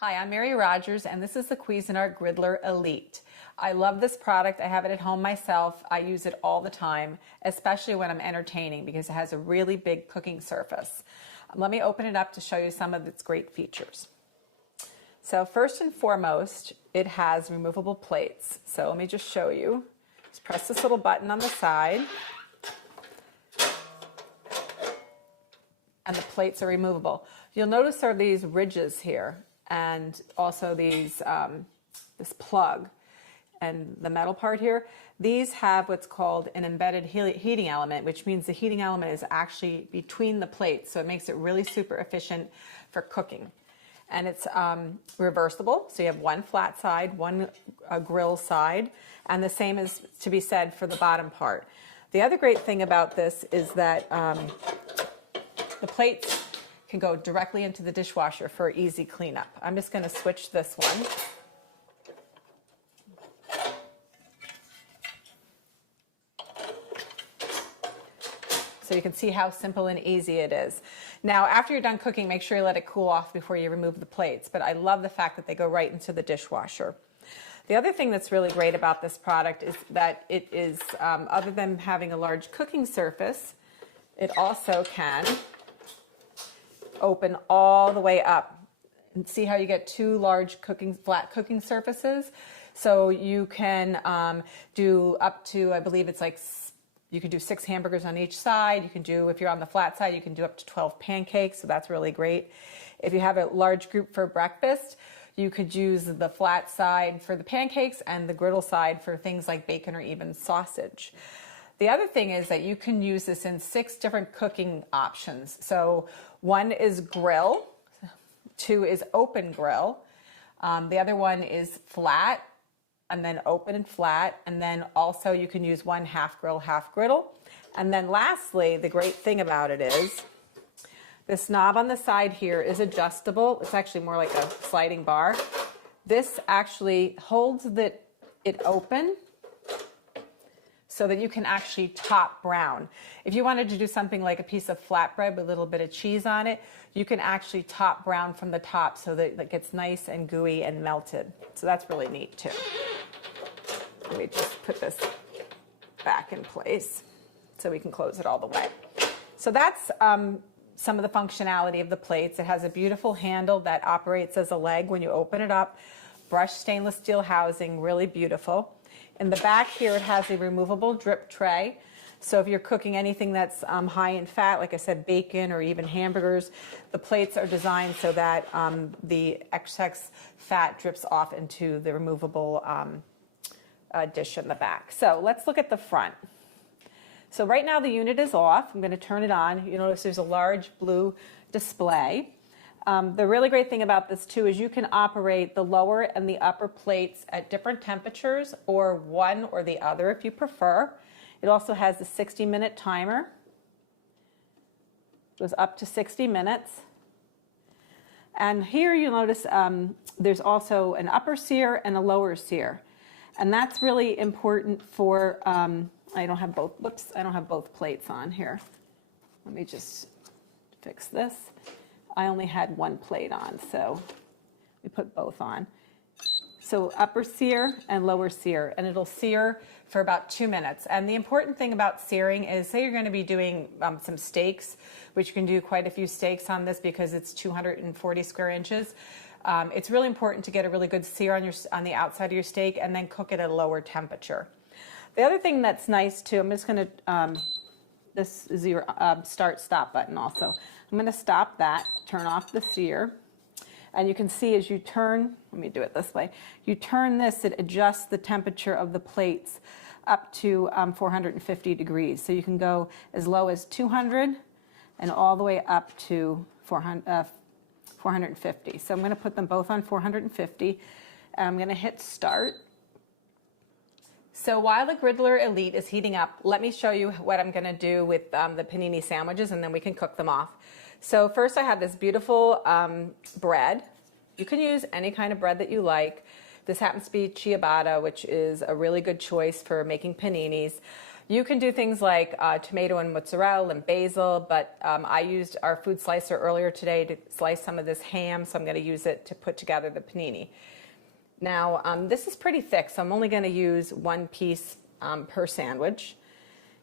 Hi, I'm Mary Rogers, and this is the Cuisinart Griddler Elite. I love this product. I have it at home myself. I use it all the time, especially when I'm entertaining because it has a really big cooking surface. Let me open it up to show you some of its great features. So first and foremost, it has removable plates. So let me just show you. Just press this little button on the side, and the plates are removable. You'll notice there are these ridges here, and also these this plug and the metal part here. These have what's called an embedded heating element, which means the heating element is actually between the plates, so it makes it really super efficient for cooking. And it's reversible, so you have one flat side, one grill side, and the same is to be said for the bottom part. The other great thing about this is that the plates can go directly into the dishwasher for easy cleanup. I'm just going to switch this one. So you can see how simple and easy it is. Now, after you're done cooking, make sure you let it cool off before you remove the plates. But I love the fact that they go right into the dishwasher. The other thing that's really great about this product is that it is, other than having a large cooking surface, it also can open all the way up. And see how you get two large flat cooking surfaces? So you can do up to, I believe it's like, you can do 6 hamburgers on each side. You can do, if you're on the flat side, you can do up to 12 pancakes, so that's really great. If you have a large group for breakfast, you could use the flat side for the pancakes and the griddle side for things like bacon or even sausage. The other thing is that you can use this in 6 different cooking options. So 1 is grill, 2 is open grill, the other one is flat, and then open and flat, and then also you can use 1 half grill, half griddle. And then lastly, the great thing about it is this knob on the side here is adjustable. It's actually more like a sliding bar. This actually holds it open so that you can actually top brown. If you wanted to do something like a piece of flatbread with a little bit of cheese on it, you can actually top brown from the top so that it gets nice and gooey and melted. So that's really neat too. Let me just put this back in place so we can close it all the way. So that's some of the functionality of the plates. It has a beautiful handle that operates as a leg when you open it up. Brushed stainless steel housing, really beautiful. In the back here, it has a removable drip tray. So if you're cooking anything that's high in fat, like I said, bacon or even hamburgers, the plates are designed so that the excess fat drips off into the removable dish in the back. So let's look at the front. So right now the unit is off. I'm going to turn it on. You notice there's a large blue display. The really great thing about this too is you can operate the lower and the upper plates at different temperatures, or one or the other if you prefer. It also has a 60-minute timer. It goes up to 60 minutes. And here you'll notice there's also an upper sear and a lower sear. And that's really important for, I don't have both plates on here. Let me just fix this. I only had 1 plate on, so we put both on. So upper sear and lower sear, and it'll sear for about 2 minutes. And the important thing about searing is, say you're going to be doing some steaks, which you can do quite a few steaks on this because it's 240 square inches. It's really important to get a really good sear on the outside of your steak and then cook it at a lower temperature. The other thing that's nice too, I'm just going to, this is your start-stop button also. I'm going to stop that, turn off the sear, and you can see as you turn, let me do it this way, you turn this, it adjusts the temperature of the plates up to 450 degrees. So you can go as low as 200 and all the way up to 450. So I'm going to put them both on 450, and I'm going to hit start. So while the Griddler Elite is heating up, let me show you what I'm going to do with the panini sandwiches, and then we can cook them off. So first I have this beautiful bread. You can use any kind of bread that you like. This happens to be ciabatta, which is a really good choice for making paninis. You can do things like tomato and mozzarella and basil, but I used our food slicer earlier today to slice some of this ham, so I'm going to use it to put together the panini. Now, this is pretty thick, so I'm only going to use one piece per sandwich.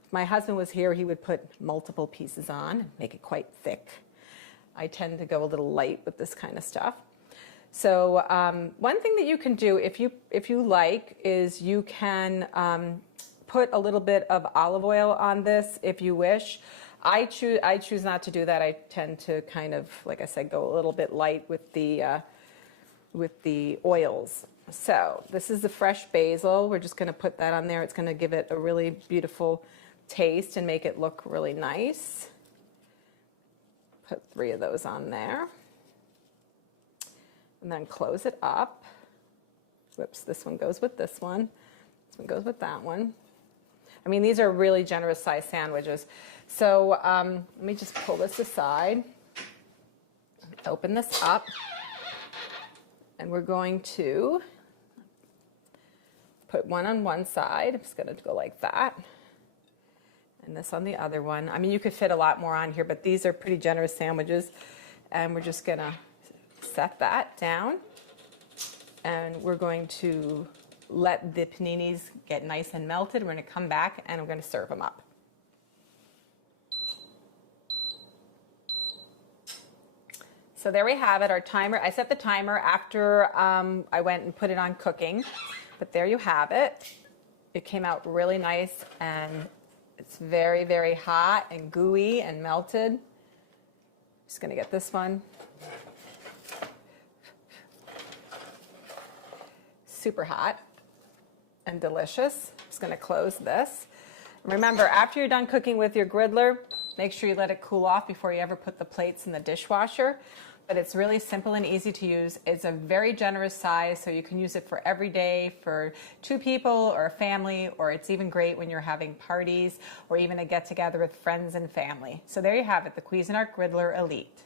If my husband was here, he would put multiple pieces on and make it quite thick. I tend to go a little light with this kind of stuff. So one thing that you can do if you like is you can put a little bit of olive oil on this if you wish. I choose not to do that. I tend to kind of, like I said, go a little bit light with the oils. So this is the fresh basil. We're just going to put that on there. It's going to give it a really beautiful taste and make it look really nice. Put 3 of those on there. And then close it up. Whoops, this one goes with this one. This one goes with that one. I mean, these are really generous size sandwiches. So let me just pull this aside, open this up, and we're going to put one on one side. I'm just going to go like that, and this on the other one. I mean, you could fit a lot more on here, but these are pretty generous sandwiches, and we're just going to set that down, and we're going to let the paninis get nice and melted. We're going to come back and we're going to serve them up. So there we have it, our timer. I set the timer after I went and put it on cooking, but there you have it. It came out really nice, and it's very, very hot and gooey and melted. Just going to get this one. Super hot and delicious. I'm just going to close this. Remember, after you're done cooking with your griddler, make sure you let it cool off before you ever put the plates in the dishwasher. But it's really simple and easy to use. It's a very generous size, so you can use it for every day for 2 people or a family, or it's even great when you're having parties or even a get-together with friends and family. So there you have it, the Cuisinart Griddler Elite.